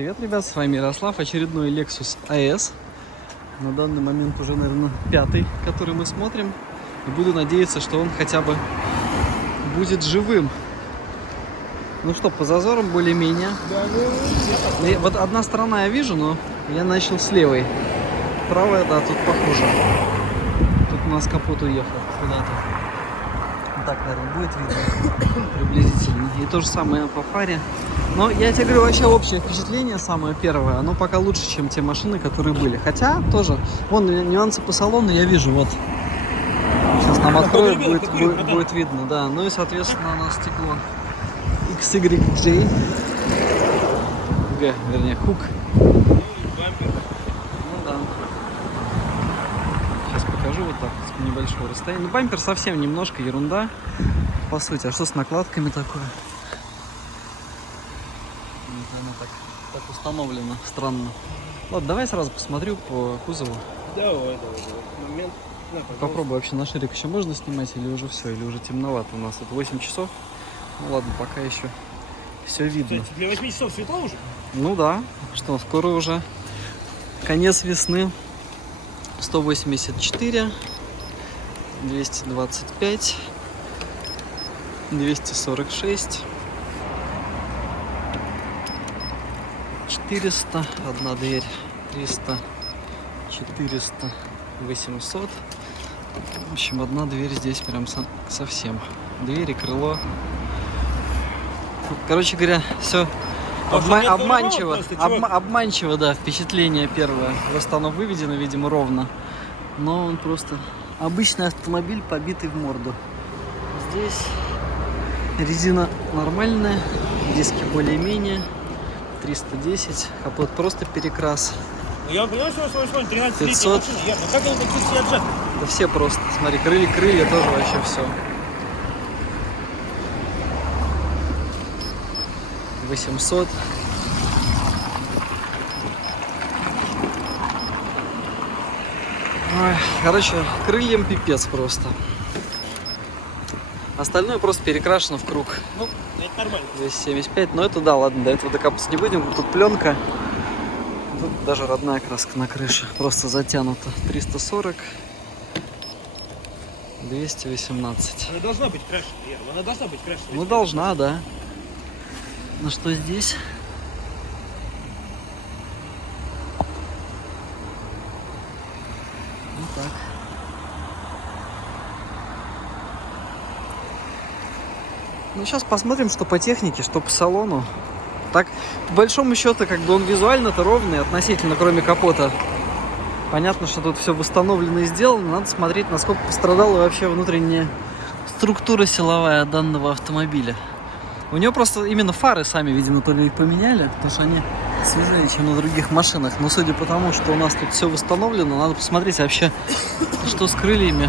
Привет, ребят, с вами Ярослав, очередной Lexus AS. На данный момент уже, наверное, пятый, который мы смотрим. И буду надеяться, что он хотя бы будет живым. Ну что, по зазорам более-менее. Вот одна сторона я вижу, но я начал с левой. Правая, да, тут похоже. Тут у нас капот уехал куда-то. Так, наверное, будет видно приблизительно. И то же самое по фаре. Но я тебе говорю, вообще общее впечатление самое первое, оно пока лучше, чем те машины, которые были. Хотя тоже, вон нюансы по салону я вижу, вот. Сейчас нам откроют, будет видно, да. Ну и, соответственно, у нас стекло XYJ. Вернее, хук. Ну да. Сейчас покажу вот так, с небольшого расстояния. Ну, бампер совсем немножко ерунда, по сути. А что с накладками такое? Она так установлена, странно. Ладно, давай сразу посмотрю по кузову. Давай. Момент. Попробую вообще на ширик еще можно снимать или уже все, или уже темновато у нас. Это 8 часов. Ну ладно, пока еще все видно. Кстати, для 8 часов светло уже? Ну да, что, скоро уже конец весны. 184, 225, 246. 400, одна дверь, 300, 400, 800. В общем, одна дверь здесь прям совсем. Двери, крыло. Короче говоря, все обманчиво. Обманчиво, да, впечатление первое. Просто оно выведено, видимо, ровно. Но он просто обычный автомобиль, побитый в морду. Здесь резина нормальная, диски более-менее. 310, капот просто перекрас. Я понимаю, что у вас 13 500. машина. Ну как они такие все отжаты? Да все просто, смотри, крылья тоже вообще все. 800. Ой, короче, крыльям пипец просто. Остальное просто перекрашено в круг. Ну, это нормально. 275, но это да, ладно, до этого докапаться не будем. Тут пленка. Тут даже родная краска на крыше. Просто затянута. 340. 218. Она должна быть крашена, она должна быть крашена. Ну, должна, да. Ну, что здесь? Ну, так. Ну, сейчас посмотрим, что по технике, что по салону. Так, по большому счету, как бы он визуально-то ровный относительно, кроме капота. Понятно, что тут все восстановлено и сделано. Надо смотреть, насколько пострадала вообще внутренняя структура силовая данного автомобиля. У него просто именно фары сами, видимо, то ли их поменяли, потому что они свежее, чем на других машинах. Но судя по тому, что у нас тут все восстановлено, надо посмотреть вообще, что с крыльями.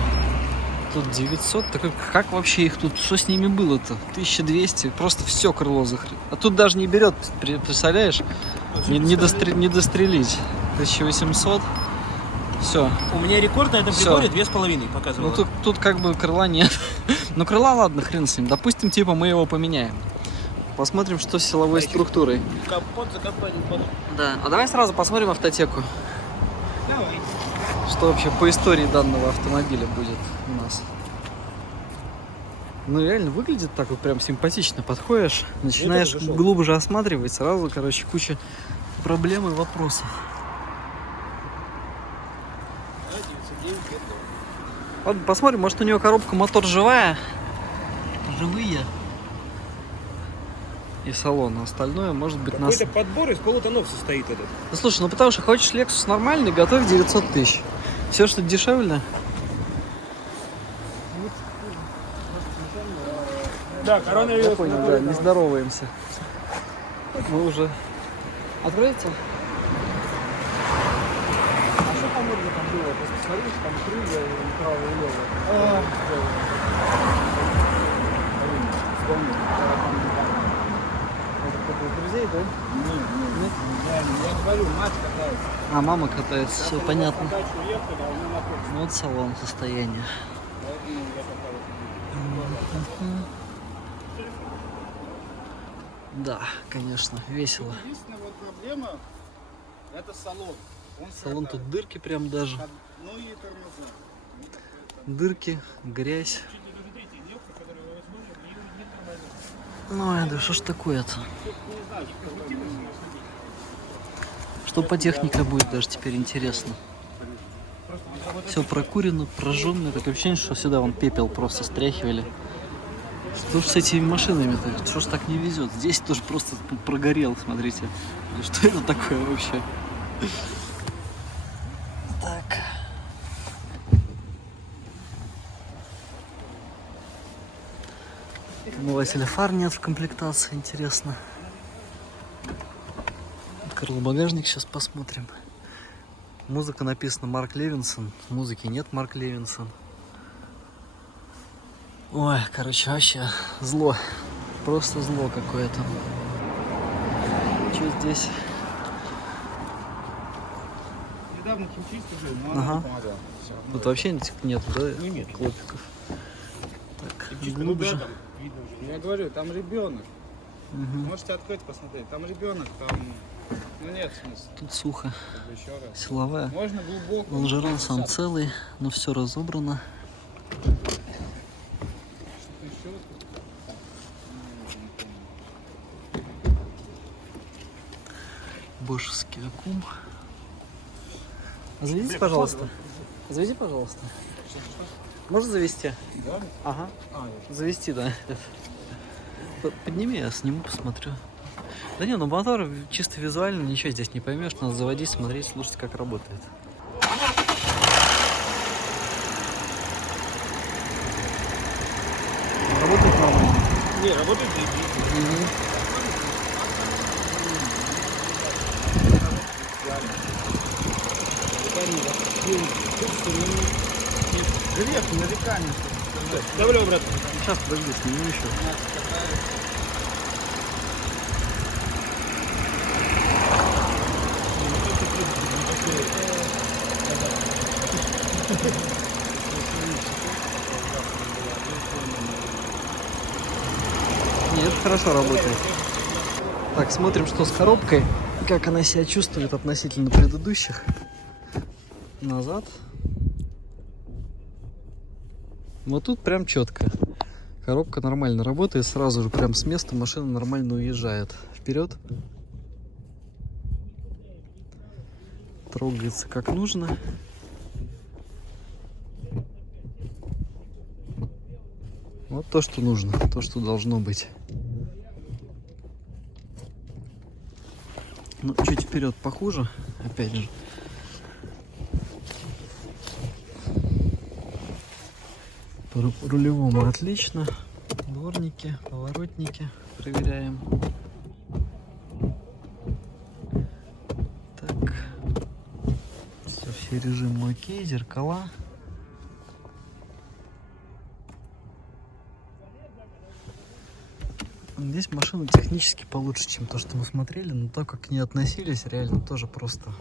Тут 900, так как вообще их тут, что с ними было-то? 1200, просто все крыло захрен. А тут даже не берет, представляешь? Не дострелить. 1800, все. У меня рекорд на этом приборе 2,5 показывало. Ну тут как бы крыла нет. Ну крыла, ладно, хрен с ним. Допустим, типа мы его поменяем. Посмотрим, что с силовой структурой. Капот закопали. Да, а давай сразу посмотрим автотеку. Давай. Что вообще по истории данного автомобиля будет у нас. Ну реально выглядит так вот прям симпатично. Подходишь, начинаешь глубже осматривать, сразу, короче, куча проблем и вопросов. Ладно, посмотрим, может у него коробка мотор живая. Живые. И салон, а остальное может быть нас... Какой-то подбор из полутонов состоит этот. Да слушай, ну потому что хочешь Lexus нормальный, готовь 900 тысяч. Все, что дешевле. Да, коронавирус. Я понял, да, не здороваемся. Мы уже... Откроется? А что по морде там было? Посмотри, там крылья и правое и левое. Это кто-то из друзей, да? Нет? Я говорю, мать катается. А, мама катается, все понятно. Вот салон состояние. Да, конечно, весело. Единственная вот проблема — это салон. Он Салон тут дырки прям даже. Ну и тормоза. Дырки, грязь. Ну, да что ж такое-то? Что по технике будет, даже теперь интересно. Все прокурено, прожжено. Такое ощущение, что сюда вон пепел просто стряхивали. Что ж с этими машинами-то? Что ж так не везет? Здесь тоже просто прогорел, смотрите. Что это такое вообще? Так. Омывателя фар нет в комплектации, интересно. Открыл багажник, сейчас посмотрим. Музыка написана Марк Левинсон. Музыки нет Марк Левинсон. Ой, короче, вообще зло. Просто зло какое-то. Что здесь? Недавно химчистка был, но Ага. она не помогла. Всё. Тут вообще нет, да? Ну, нет. Клопиков. Так, Ну глубже. да, там видно уже. Я говорю, там ребенок. Мгм. Можете открыть, посмотреть. Там ребенок, там... Ну нет смысла. Тут сухо. Как бы еще раз. Силовая. Можно глубоко. Лонжерон сам целый, но все разобрано. Еще. Бошевский аккум. Заведите, пожалуйста. Заведи, пожалуйста. Можно завести? Да? Ага. А, Завести, да. Подними, я сниму, посмотрю. Да не, ну мотор чисто визуально, ничего здесь не поймешь. Надо заводить, смотреть, слушать, как работает. Работает нормально. не, работает заебись. Грех, нарекание. Давай обратно. Сейчас, подожди, сниму еще. Нет, хорошо работает. Так, смотрим, что с коробкой. Как она себя чувствует относительно предыдущих. Назад. Вот тут прям четко. Коробка нормально работает. Сразу же прям с места машина нормально уезжает. Вперед. Трогается как нужно. Вот то, что нужно. То, что должно быть. Ну, чуть вперед похуже. Опять же. По рулевому отлично. Дворники, поворотники проверяем. Так. Все режимы окей, зеркала. Здесь машина технически получше, чем то, что мы смотрели, но так как к ней относились, реально тоже просто.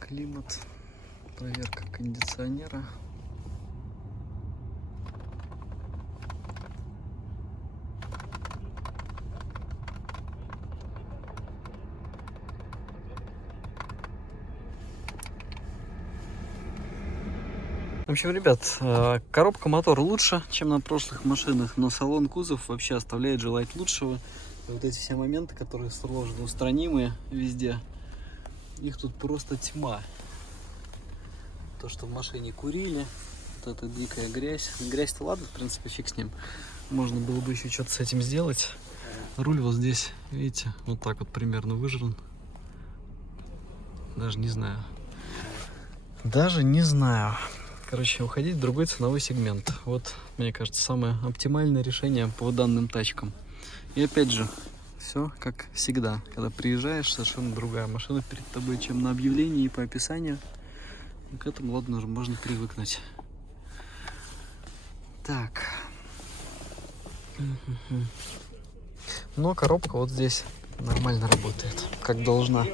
Климат, проверка кондиционера. В общем, ребят, коробка, мотор лучше, чем на прошлых машинах, но салон, кузов вообще оставляет желать лучшего. И вот эти все моменты, которые сложно устранимые везде, их тут просто тьма. То, что в машине курили, вот эта дикая грязь. Грязь-то ладно, в принципе, фиг с ним. Можно было бы еще что-то с этим сделать. Руль вот здесь, видите, вот так вот примерно выжран. Даже не знаю. Короче, уходить в другой ценовой сегмент. Вот, мне кажется, самое оптимальное решение по данным тачкам. И опять же, все как всегда. Когда приезжаешь, совершенно другая машина перед тобой, чем на объявлении и по описанию. И к этому, ладно, уже можно привыкнуть. Так. Но коробка вот здесь нормально работает, как должна.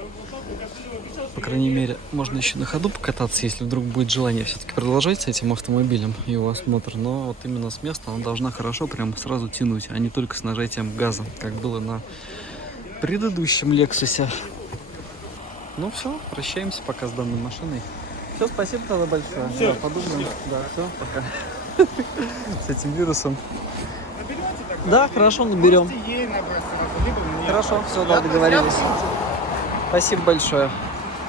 По крайней мере, можно еще на ходу покататься, если вдруг будет желание все-таки продолжать с этим автомобилем его осмотр. Но вот именно с места она должна хорошо прям сразу тянуть, а не только с нажатием газа, как было на предыдущем Лексусе. Ну все, прощаемся пока с данной машиной. Все, спасибо тогда большое. Всё. Да, подумаем. Да, все, пока. С этим вирусом. Наберете так? Да, хорошо, наберем. Можете ей набрать сразу, либо мне. Хорошо, все, да, договорились. Спасибо большое.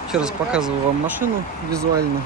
Еще раз показываю вам машину визуально.